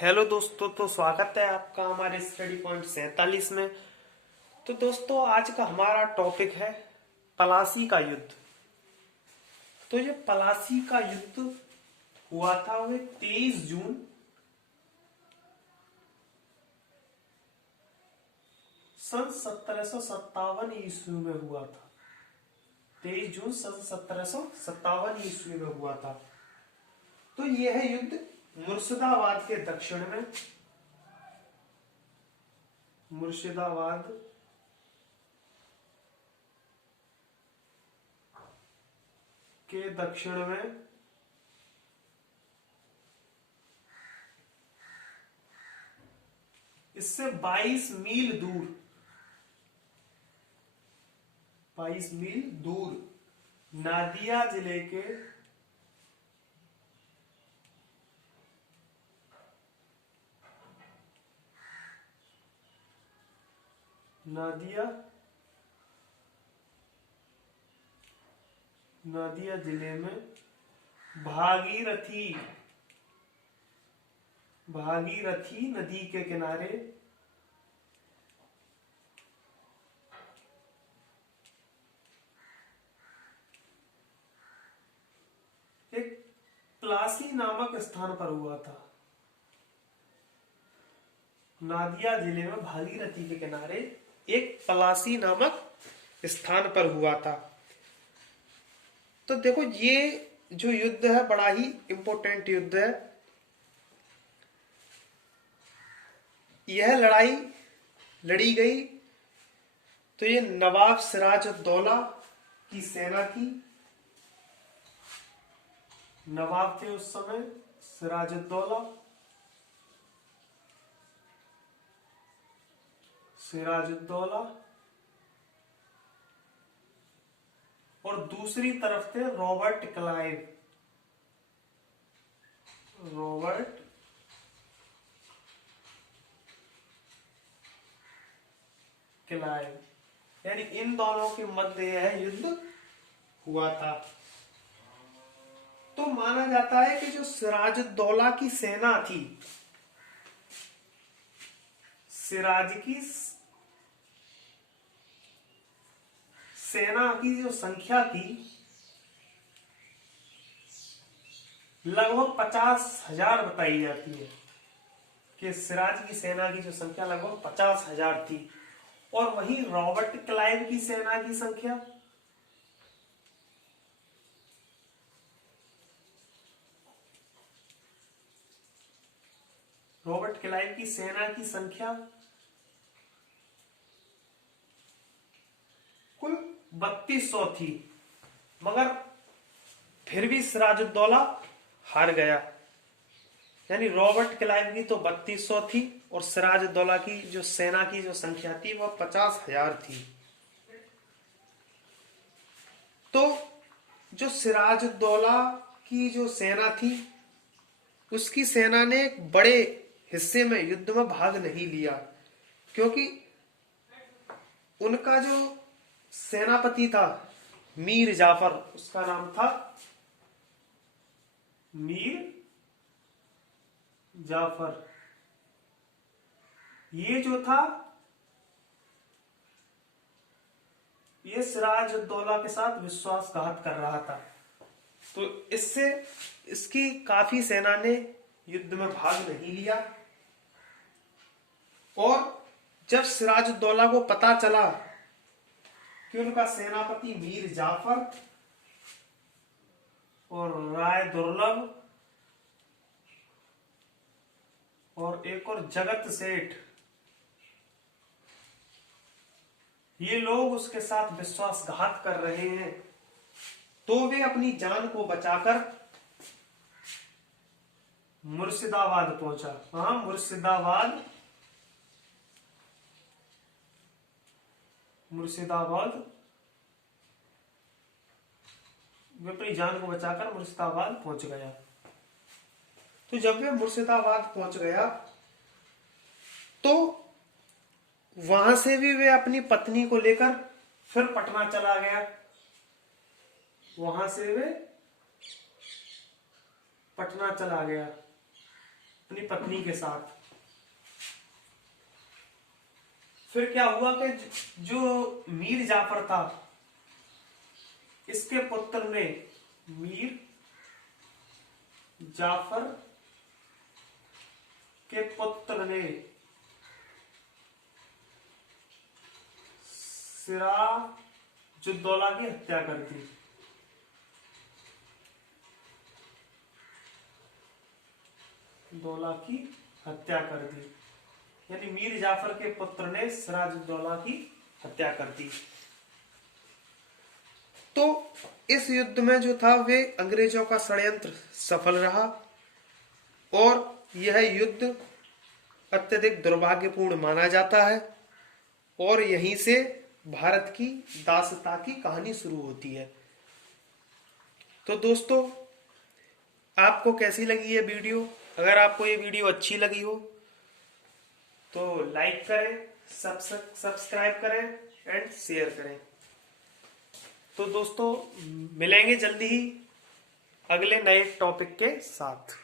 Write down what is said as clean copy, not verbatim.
Hello दोस्तों, तो स्वागत है आपका हमारे स्टडी पॉइंट 47 में। तो दोस्तों, आज का हमारा टॉपिक है पलासी का युद्ध। तो ये पलासी का युद्ध हुआ था वह 23 जून सन 1757 ईस्वी में हुआ था। 23 जून सन 1757 ईस्वी में हुआ था। तो यह युद्ध मुर्शिदाबाद के दक्षिण में, मुर्शिदाबाद के दक्षिण में इससे 22 मील दूर, 22 मील दूर नादिया जिले के नादिया जिले में भागीरथी नदी के किनारे एक प्लासी नामक स्थान पर हुआ था। नादिया जिले में भागीरथी के किनारे एक पलासी नामक स्थान पर हुआ था। तो देखो, ये जो युद्ध है बड़ा ही इंपॉर्टेंट युद्ध है। यह लड़ाई लड़ी गई तो ये नवाब सिराजुद्दौला की सेना की, नवाब थे उस समय सिराजुद्दौला, और दूसरी तरफ थे रॉबर्ट क्लाइव, यानी इन दोनों के मध्य यह युद्ध हुआ था। तो माना जाता है कि जो सिराजुद्दौला की सेना थी, सिराज की सेना की जो संख्या थी लगभग 50,000 बताई जाती है कि सिराज की सेना की जो संख्या लगभग 50,000 थी। और वहीं रॉबर्ट क्लाइव की सेना की संख्या कुल 3200 थी, मगर फिर भी सिराजुद्दौला हार गया। यानी रॉबर्ट क्लाइव की तो 3200 थी और सिराजुद्दौला की जो सेना की जो संख्या थी वह 50,000 थी। तो जो सिराजुद्दौला की जो सेना थी, उसकी सेना ने एक बड़े हिस्से में युद्ध में भाग नहीं लिया, क्योंकि उनका जो सेनापति था मीर जाफर, उसका नाम था मीर जाफर। ये जो था, ये सिराजुद्दौला के साथ विश्वासघात कर रहा था। तो इससे इसकी काफी सेना ने युद्ध में भाग नहीं लिया। और जब सिराजुद्दौला को पता चला कि उनका सेनापति मीर जाफर और राय दुर्लभ और एक और जगत सेठ, ये लोग उसके साथ विश्वासघात कर रहे हैं, तो वे अपनी जान को बचाकर मुर्शिदाबाद पहुंचा। हाँ, मुर्शिदाबाद वे अपनी जान को बचाकर मुर्शिदाबाद पहुंच गया। तो जब वे मुर्शिदाबाद पहुंच गया तो वहां से भी वे अपनी पत्नी को लेकर फिर पटना चला गया। वहां से वे पटना चला गया। अपनी पत्नी के साथ। फिर क्या हुआ कि जो मीर जाफर था, इसके पुत्र ने, मीर जाफर के पुत्र ने सिराजुद्दौला की हत्या कर दी। दौला की हत्या कर दी, यानी मीर जाफर के पुत्र ने सिराजुद्दौला की हत्या कर दी। तो इस युद्ध में जो था वे अंग्रेजों का षड्यंत्र सफल रहा और यह युद्ध अत्यधिक दुर्भाग्यपूर्ण माना जाता है और यहीं से भारत की दासता की कहानी शुरू होती है। तो दोस्तों, आपको कैसी लगी ये वीडियो? अगर आपको ये वीडियो अच्छी लगी हो तो लाइक करें, सब्सक्राइब करें एंड शेयर करें। तो दोस्तों, मिलेंगे जल्दी ही अगले नए टॉपिक के साथ।